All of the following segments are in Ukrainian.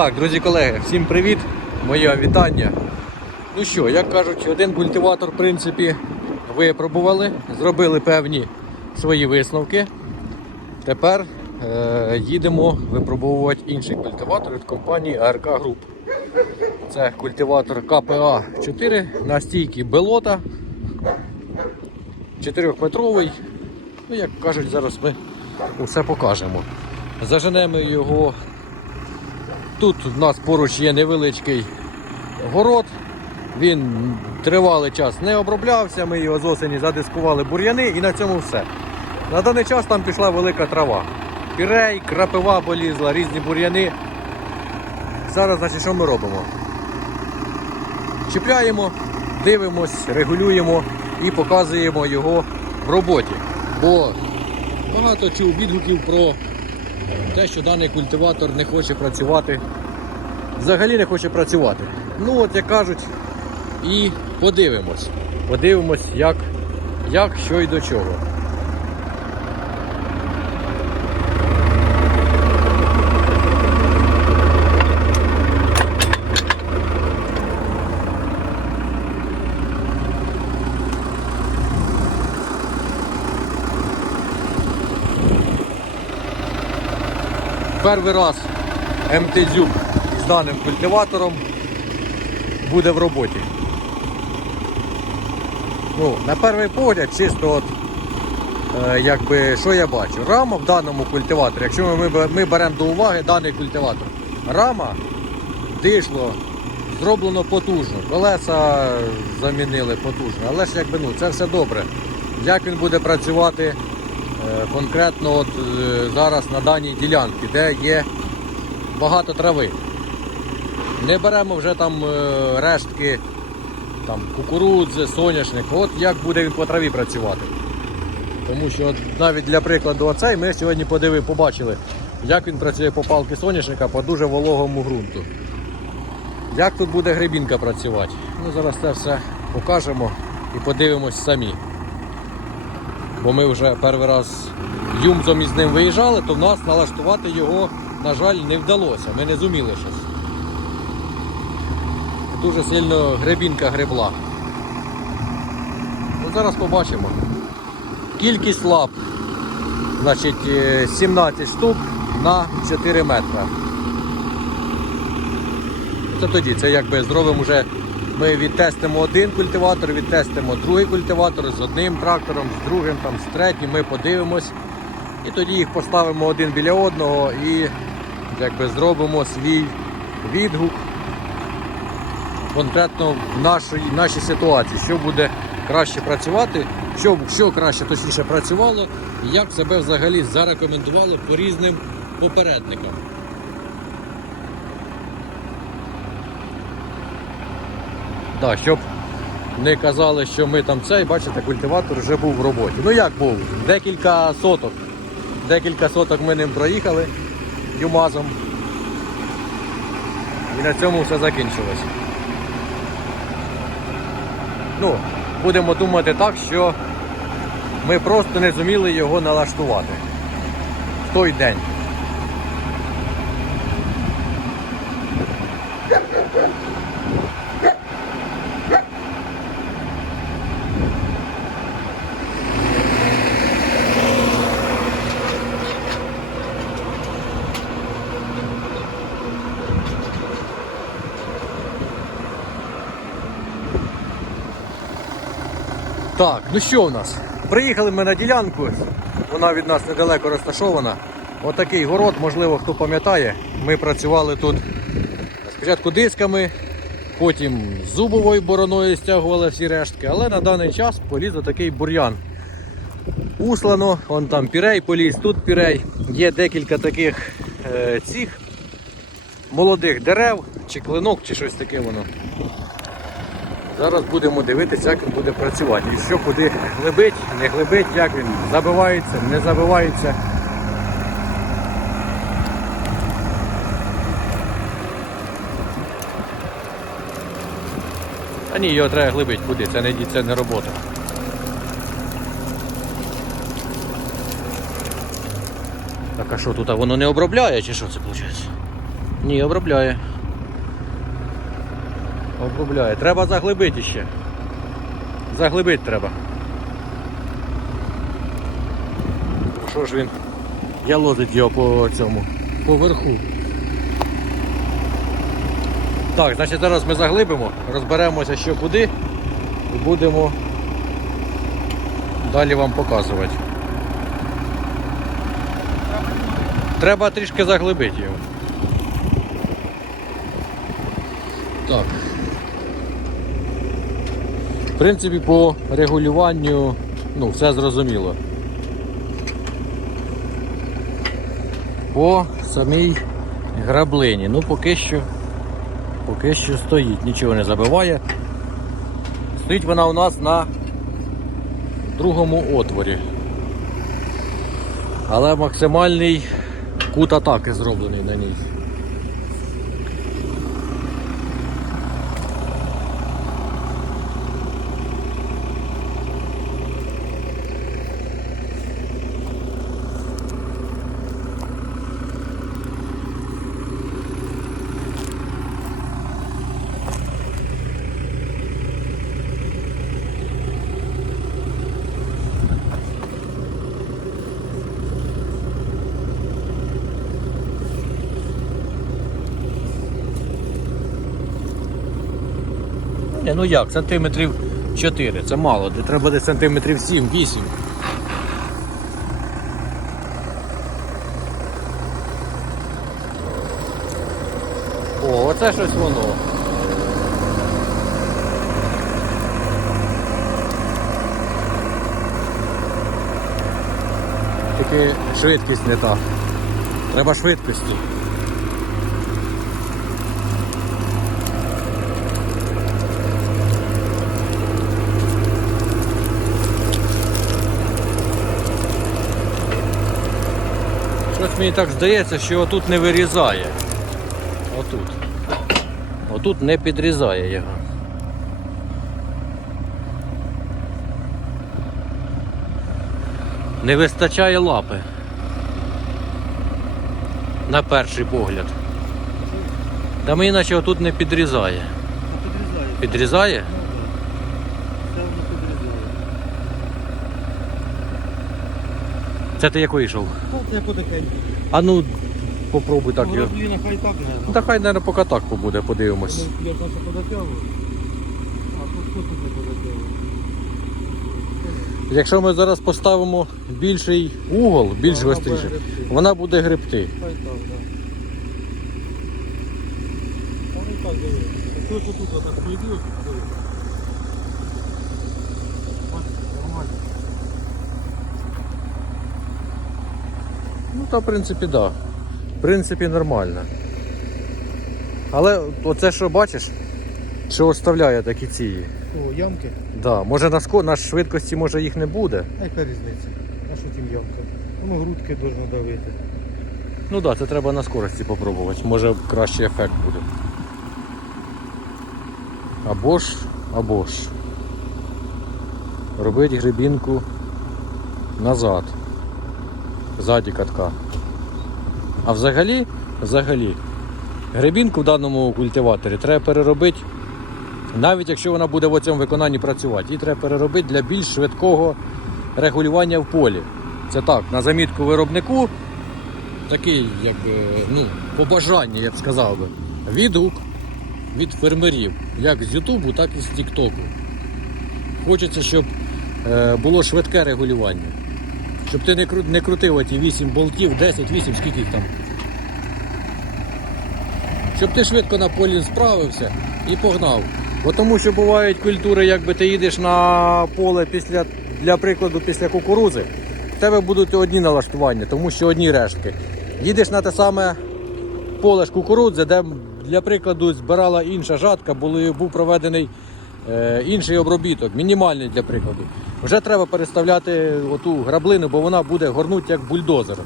Так, друзі колеги, всім привіт, моє вітання. Ну що, як кажуть, один культиватор, в принципі, випробували, зробили певні свої висновки. Тепер е, їдемо випробовувати інший культиватор від компанії АРК Груп. Це культиватор КПА 4 на стійці Белота. 4-метровий. Ну, як кажуть, зараз ми усе покажемо. Заженемо його Тут у нас поруч є невеличкий город. Він тривалий час не оброблявся, ми його з осені задискували бур'яни і на цьому все. На даний час там пішла велика трава. Пірей, крапива полізла, різні бур'яни. Зараз, значить, що ми робимо? Чіпляємо, дивимось, регулюємо і показуємо його в роботі. Бо багато чув відгуків про те, що даний культиватор не хоче працювати, взагалі не хоче працювати. Ну, от як кажуть, і подивимось. Подивимось, як, як що і до чого. Перший раз МТ-Зюб з даним культиватором буде в роботі. Ну, на перший погляд, чисто от, е, якби, що я бачу? Рама в даному культиваторі, якщо ми, ми, ми беремо до уваги даний культиватор, рама дишло, зроблено потужно, колеса замінили потужно, але ж якби ну, це все добре. Як він буде працювати конкретно от, е, зараз на даній ділянці, де є багато трави. Не беремо вже там е, рештки там, кукурудзи, соняшник. От як буде він по траві працювати. Тому що навіть для прикладу оцей ми сьогодні подивили, побачили, як він працює по палки соняшника по дуже вологому ґрунту. Як тут буде грибінка працювати? Ну, Зараз це все покажемо і подивимось самі. Бо ми вже перший раз юмзом із ним виїжджали, то в нас налаштувати його, на жаль, не вдалося. Ми не зуміли щось. Дуже сильно гребінка гребла. Ну, зараз побачимо. Кількість лап значить, е, 17 штук на 4 метри. Це тоді, це якби зробимо вже. Ми відтестимо один культиватор, відтестимо другий культиватор з одним трактором, з другим, там, з третім, ми подивимось. І тоді їх поставимо один біля одного і якби, зробимо свій відгук конкретно в нашій, нашій ситуації, що буде краще працювати, що, що краще точніше працювало, і як себе взагалі зарекомендували по різним попередникам. Так, щоб не казали, що ми там цей, бачите, культиватор вже був в роботі. Ну як був? Декілька соток. Декілька соток ми ним проїхали юмазом. І на цьому все закінчилось. Ну, будемо думати так, що ми просто не зуміли його налаштувати в той день. Так, ну що у нас? Приїхали ми на ділянку, вона від нас недалеко розташована. Отакий город, можливо, хто пам'ятає. Ми працювали тут спочатку дисками, потім зубовою бороною стягували всі рештки, але на даний час поліз отакий бур'ян. Услано, вон там пірей поліз, тут пірей. Є декілька таких е, цих молодих дерев, чи клинок, чи щось таке воно. Зараз будемо дивитися, як він буде працювати. І що куди глибить, не глибить, як він забивається, не забивається. А ні, його треба глибить куди, це не, це не робота. Так а що тут а воно не обробляє чи що це виходить? Ні, обробляє. Обробляє. Треба заглибити ще. Заглибити треба. Що ж він? Я лозить його по цьому. По верху. Так, значить зараз ми заглибимо, розберемося що куди і будемо далі вам показувати. Треба трішки заглибити його. Так. Принципі, по регулюванню ну, все зрозуміло. По самій граблині. Ну поки що поки що стоїть, нічого не забиває. Стоїть вона у нас на другому отворі. Але максимальний кут атаки зроблений на ній. Ні, ну як, сантиметрів 4, це мало, де треба десь сантиметрів 7-8. О, оце щось воно. Тільки швидкість не та. Треба швидкості. Щось мені так здається, що отут не вирізає. Отут. Отут не підрізає його. Не вистачає лапи. На перший погляд. Та мені наче отут не підрізає. Підрізає. Підрізає? Це воно підрізає. Це ти який йшов? Ну, це потихеньку. А ну попробуй так його. Граблі нехай так. Ну, та хай, мабуть, поки так побуде, подивимось. Ну, Я наче подотягую. А тут що тут не подотягую? Якщо ми зараз поставимо більший угол, більш Вона буде гостріше, гребти. вона буде гребти. Хай так, так. Та ну так диви. Що ж тут отак прийдуть? Диви. Бачиш, Нормально. Ну, та в принципі, так. Да. В принципі, нормально. Але оце що бачиш, що оставляє такі ці. О, ямки. Да, може на, ско- на швидкості може їх не буде. А яка різниця? А що тим ямка? Воно грудки должно давити. Ну так, да, це треба на скорості попробувати. Може кращий ефект буде. Або ж, або ж. Робити грибінку назад. Ззаді катка. А взагалі, взагалі, грибінку в даному культиваторі треба переробити, навіть якщо вона буде в цьому виконанні працювати, її треба переробити для більш швидкого регулювання в полі. Це так, на замітку виробнику такий, якби, ну, побажання, я б сказав би, відгук від фермерів, як з Ютубу, так і з Тіктоку. Хочеться, щоб е, було швидке регулювання. Щоб ти не, кру, не крутив оті 8 болтів, 10, 8, скільки їх там. Щоб ти швидко на полі справився і погнав. Бо тому що бувають культури, якби ти їдеш на поле після, для прикладу, після кукурузи, в тебе будуть одні налаштування, тому що одні рештки. Їдеш на те саме поле ж кукурудзи, де, для прикладу, збирала інша жатка, були, був проведений інший обробіток, мінімальний для прикладу. Вже треба переставляти оту граблину, бо вона буде горнути як бульдозер.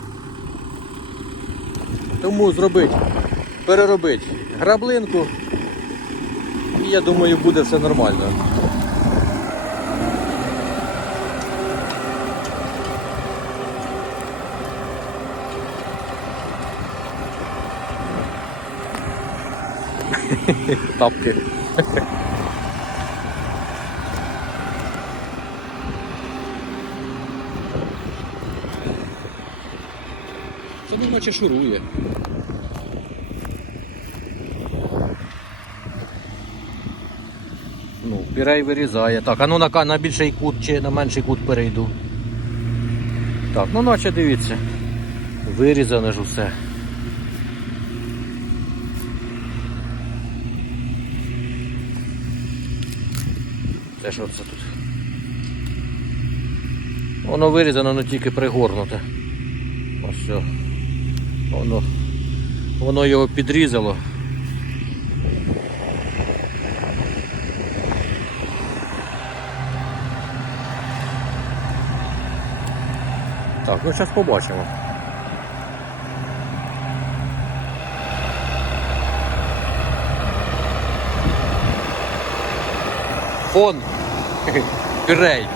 Тому зробити, переробити граблинку, і я думаю, буде все нормально. Тапки. Це не наче шурує. Ну, пірей вирізає. Так, а ну на, на більший кут чи на менший кут перейду. Так, ну наче дивіться. Вирізане ж усе. Це що це тут? Воно вирізано, але тільки пригорнуте. Ось все. Воно, воно його підрізало. Так, ну зараз побачимо. Фон. Пірей.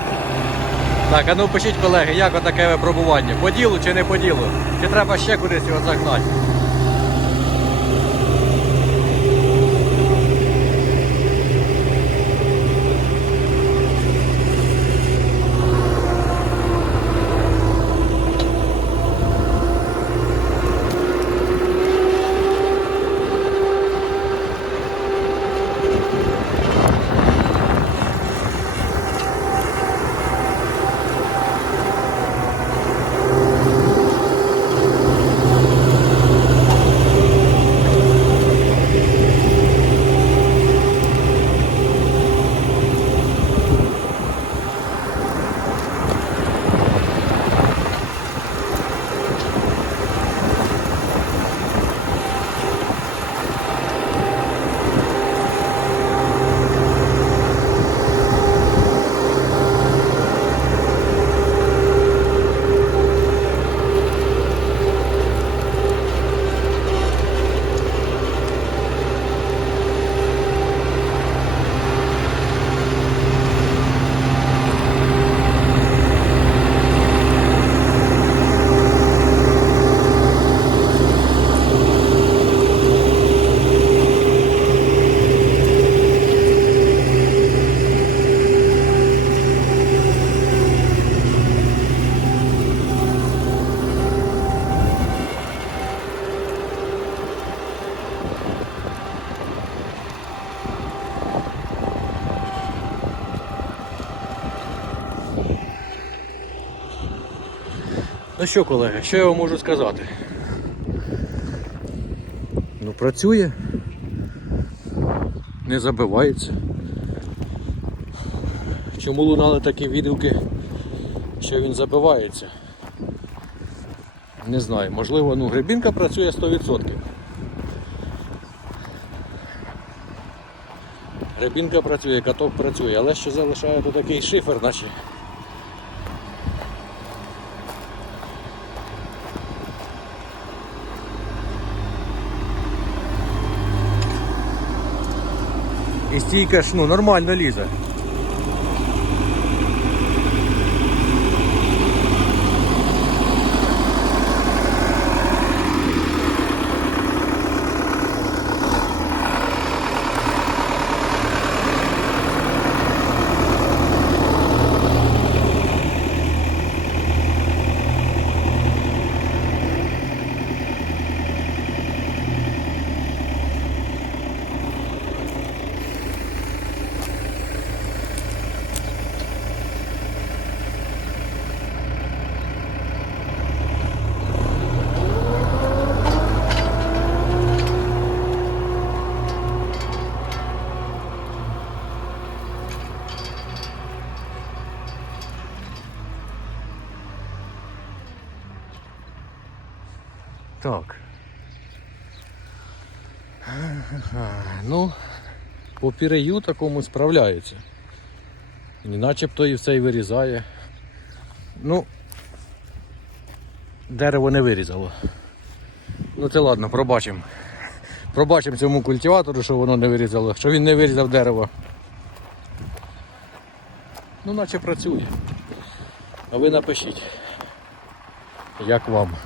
Так, а ну пишіть, колеги, як отаке випробування? По ділу чи не по ділу? Чи треба ще кудись його загнати? Ну що, колеги, що я вам можу сказати? Ну, працює, не забивається. Чому лунали такі відгуки, що він забивається? Не знаю, можливо, ну, грибінка працює 100%. Грибінка працює, каток працює, але що залишає такий шифер, наче. Стійка ж ну, нормально лізе. Так. Ну, по пірею такому справляється. І начебто і все і вирізає. Ну, дерево не вирізало. Ну це ладно, пробачимо. Пробачимо цьому культиватору, що воно не вирізало, що він не вирізав дерево. Ну, наче працює. А ви напишіть, як вам.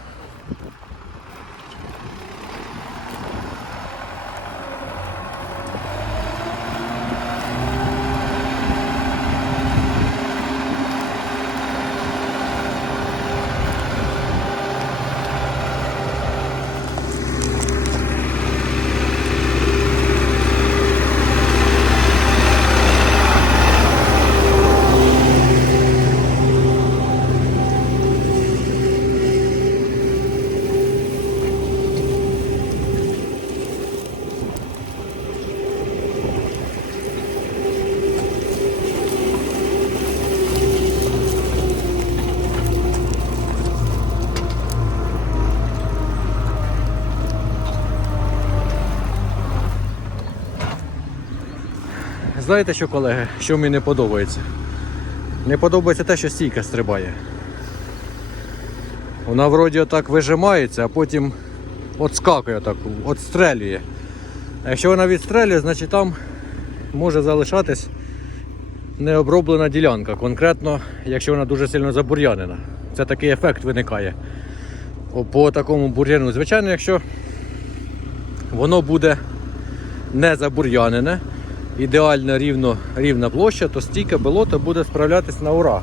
Знаєте що, колеги, що мені не подобається? Не подобається те, що стійка стрибає. Вона вроді отак вижимається, а потім отскакує так, отстрелює. А якщо вона відстрелює, значить там може залишатись необроблена ділянка. Конкретно, якщо вона дуже сильно забур'янена. Це такий ефект виникає по такому бур'яну. Звичайно, якщо воно буде не забур'янене, ідеально рівно, рівна площа, то стійка болото буде справлятись на ура.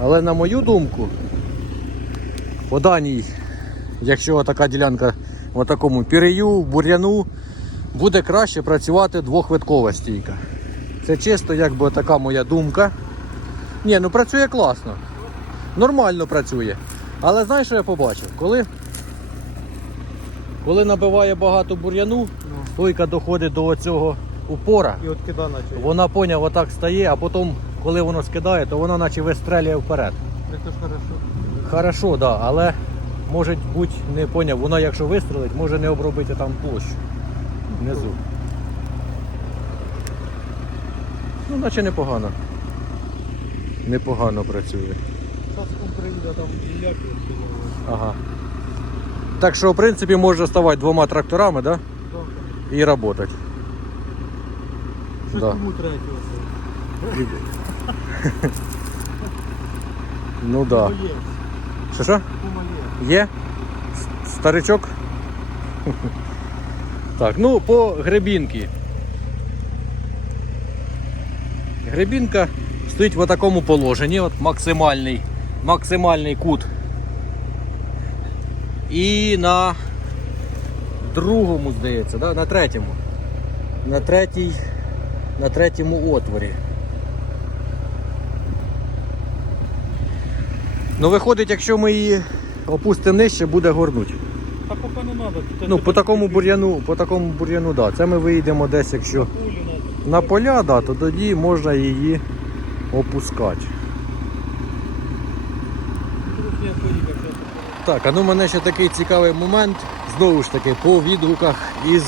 Але на мою думку, по даній, якщо така ділянка в такому пірію, бур'яну, буде краще працювати двохвиткова стійка. Це чисто якби така моя думка. Ні, ну працює класно. Нормально працює. Але знаєш, що я побачив? Коли, коли набиває багато бур'яну, стойка доходить до цього упора, І от кида наче. вона поняв, отак стає, а потім, коли воно скидає, то вона наче вистрелює вперед. Це ж хорошо. Хорошо, да, але може бути не поняв, вона якщо вистрелить, може не обробити там площу внизу. Ну, наче непогано. Непогано працює. Ага. Так що, в принципі, можна ставати двома тракторами, да? Працювати. Щось Да. Ну да. Що що? Є? Старичок? Так, ну по гребінки. Гребінка стоїть в такому положенні, от максимальний, максимальний кут. І на другому, здається, да? на третьому. На третій, на третьому отворі. Ну виходить, якщо ми її опустимо нижче, буде горнуть. А поки не треба. Ну, по такому бур'яну, по такому бур'яну, да. Це ми виїдемо десь, якщо на поля, да, то тоді можна її опускати. Трохи я поїхав. зараз. Так, а ну мене ще такий цікавий момент, знову ж таки, по відгуках із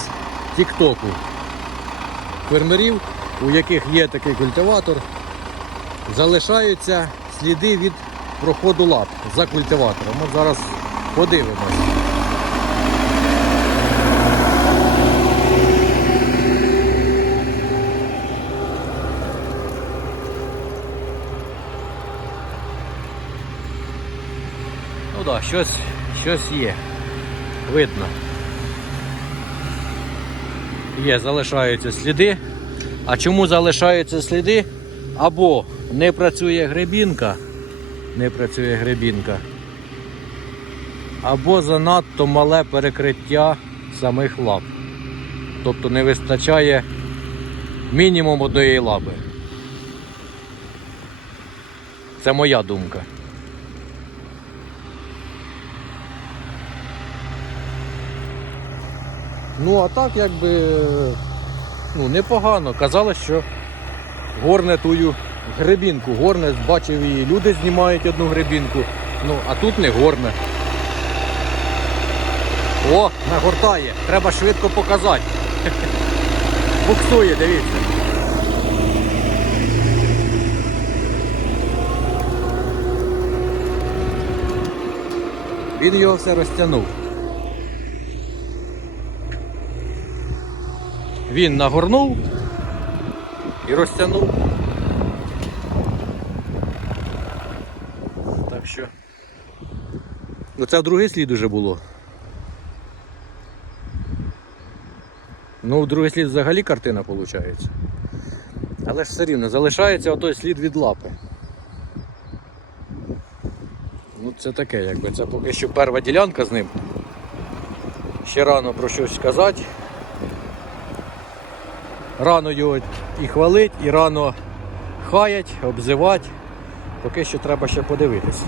Тіктоку. Фермерів, у яких є такий культиватор, залишаються сліди від проходу лап за культиватором. Ми зараз подивимось. Щось, щось є. Видно. Є, залишаються сліди. А чому залишаються сліди? Або не працює гребінка, не працює гребінка, або занадто мале перекриття самих лап. Тобто не вистачає мінімум однієї лапи. Це моя думка. Ну, а так якби ну, непогано. Казалось, що горне тую гребінку. Горне, бачив і люди знімають одну гребінку. Ну, а тут не горне. О, нагортає. Треба швидко показати. Буксує, дивіться. Він його все розтягнув. Він нагорнув і розтягнув. Так що. Ну це другий слід уже було. Ну, в другий слід взагалі картина виходить. Але ж все рівно залишається отой слід від лапи. Ну це таке, якби це поки що перша ділянка з ним. Ще рано про щось сказати. Рано його і хвалить, і рано хаять, обзивати. Поки що треба ще подивитись.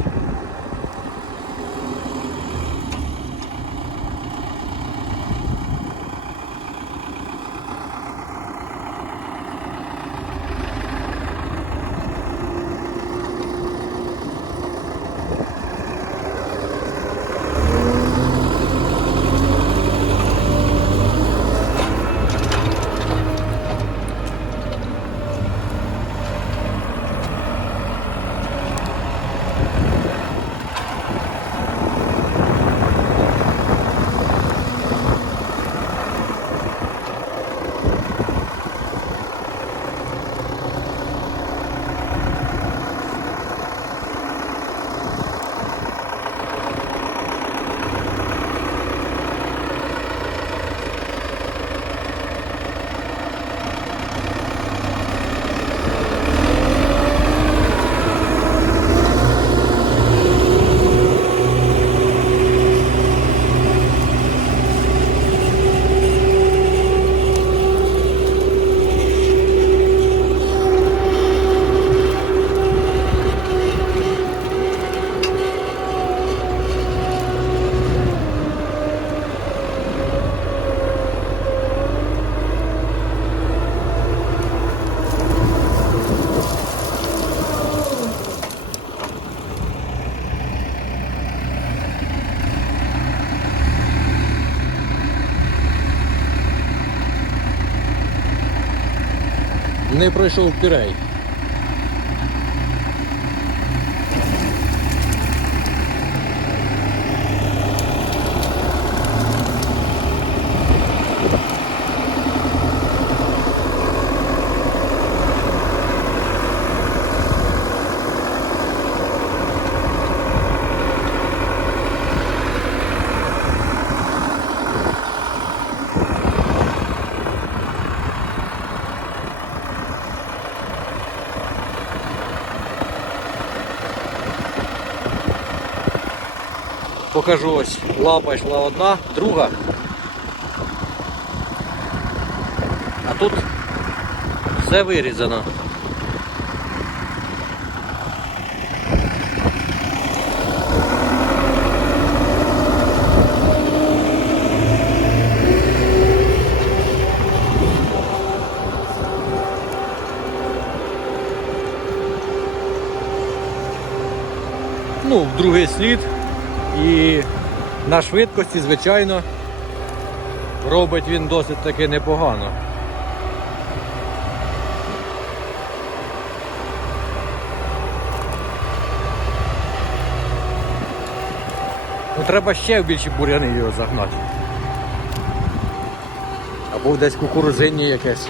Не пройшов пірей. Покажу ось лапа йшла одна, друга. А тут все вирізано. Ну, в другий слід. І на швидкості, звичайно, робить він досить таки непогано. Ну, треба ще в більші буряни його загнати. Або десь кукурузинні якесь.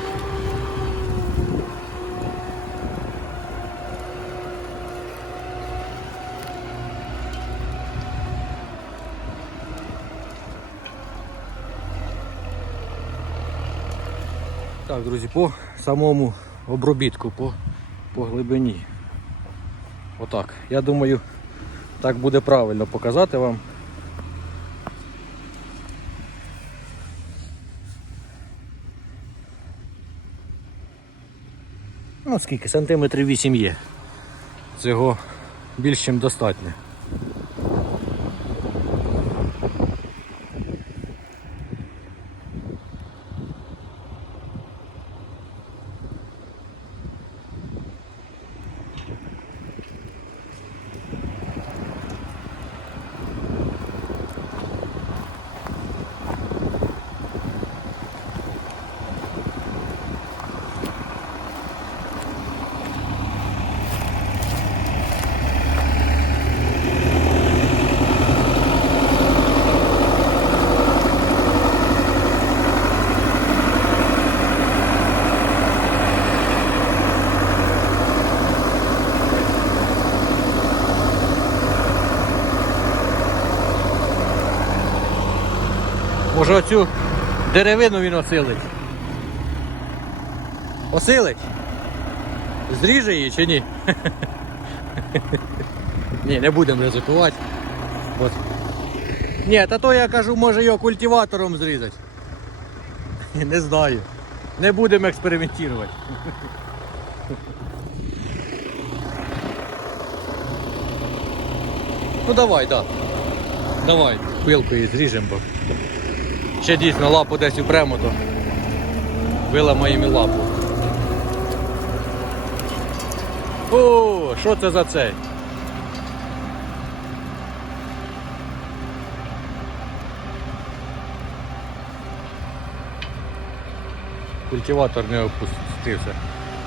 Так, друзі, по самому обробітку, по, по глибині. Отак. Я думаю, так буде правильно показати вам. Ну скільки? Сантиметрів 8 є. Цього більш ніж достатньо. Може оцю деревину він осилить. Осилить? Зріже її чи ні? Ні, не будемо ризикувати. От. Ні, та то я кажу, може його культиватором зрізати. Не знаю. Не будемо експериментувати. Ну давай. Да. Давай, пилкою зріжемо, ще дійсно лапу десь упремо, то виламаємо і лапу. О, що це за цей? Культиватор не опустився.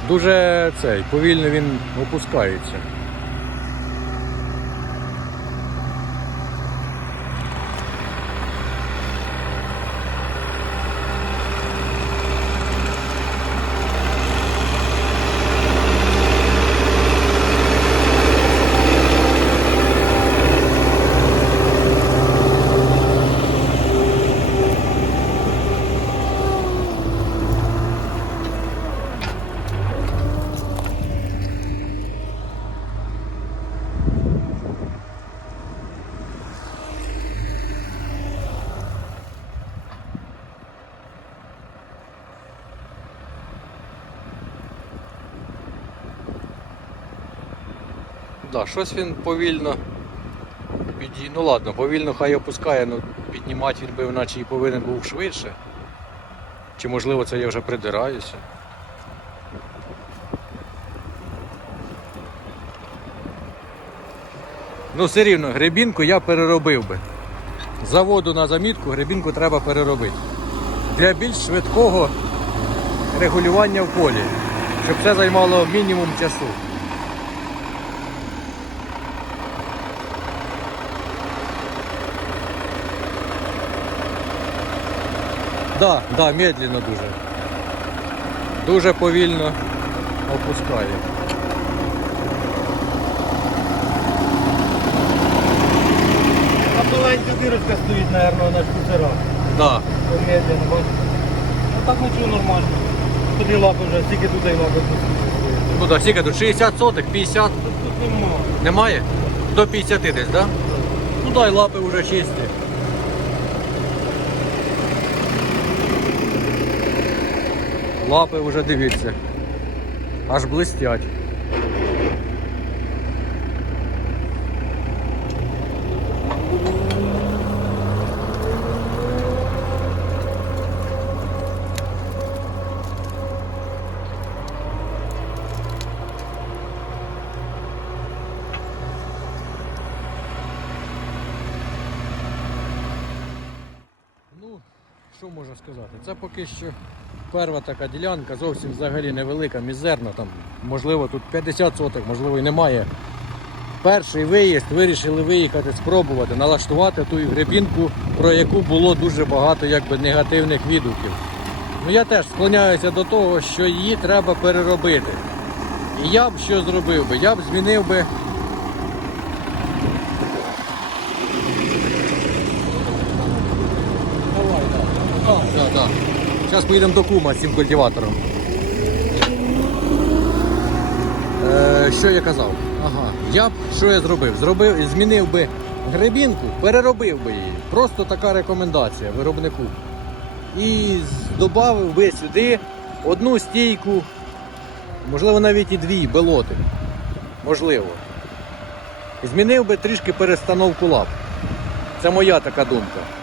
Дуже цей, повільно він опускається. Да, щось він повільно піді... Ну ладно, повільно хай опускає, ну піднімати він би наче і повинен був швидше. Чи можливо це я вже придираюся. Ну все рівно, гребінку я переробив би. Заводу на замітку гребінку треба переробити. Для більш швидкого регулювання в полі. щоб це займало мінімум часу. Да, да, медленно дуже. Дуже повільно опускає. А маленька дирочка стоїть, мабуть, на шкутерах. Да. Медленно, бачите. А так нічого нормально. Туди лапи вже, тільки туди лапи. Ну так, скільки тут 60 соток, 50 Тут тут нема. немає? До 50 десь, да? Ну дай лапи вже чисті. Лапи вже дивіться. Аж блистять. Ну, що можна сказати? Це поки що перша така ділянка, зовсім взагалі невелика, мізерна. Там, можливо, тут 50 соток, можливо, і немає. Перший виїзд вирішили виїхати, спробувати, налаштувати ту гребінку, про яку було дуже багато якби, негативних відгуків. Ну я теж склоняюся до того, що її треба переробити. І я б що зробив би? Я б змінив би Давай, так. Так, так. Зараз поїдемо до кума з цим культиватором. Е, що я казав? Ага. Я б що я зробив? Зробив, змінив би гребінку, переробив би її. Просто така рекомендація виробнику. І додав би сюди одну стійку, можливо навіть і дві белоти. Можливо. Змінив би трішки перестановку лап. Це моя така думка.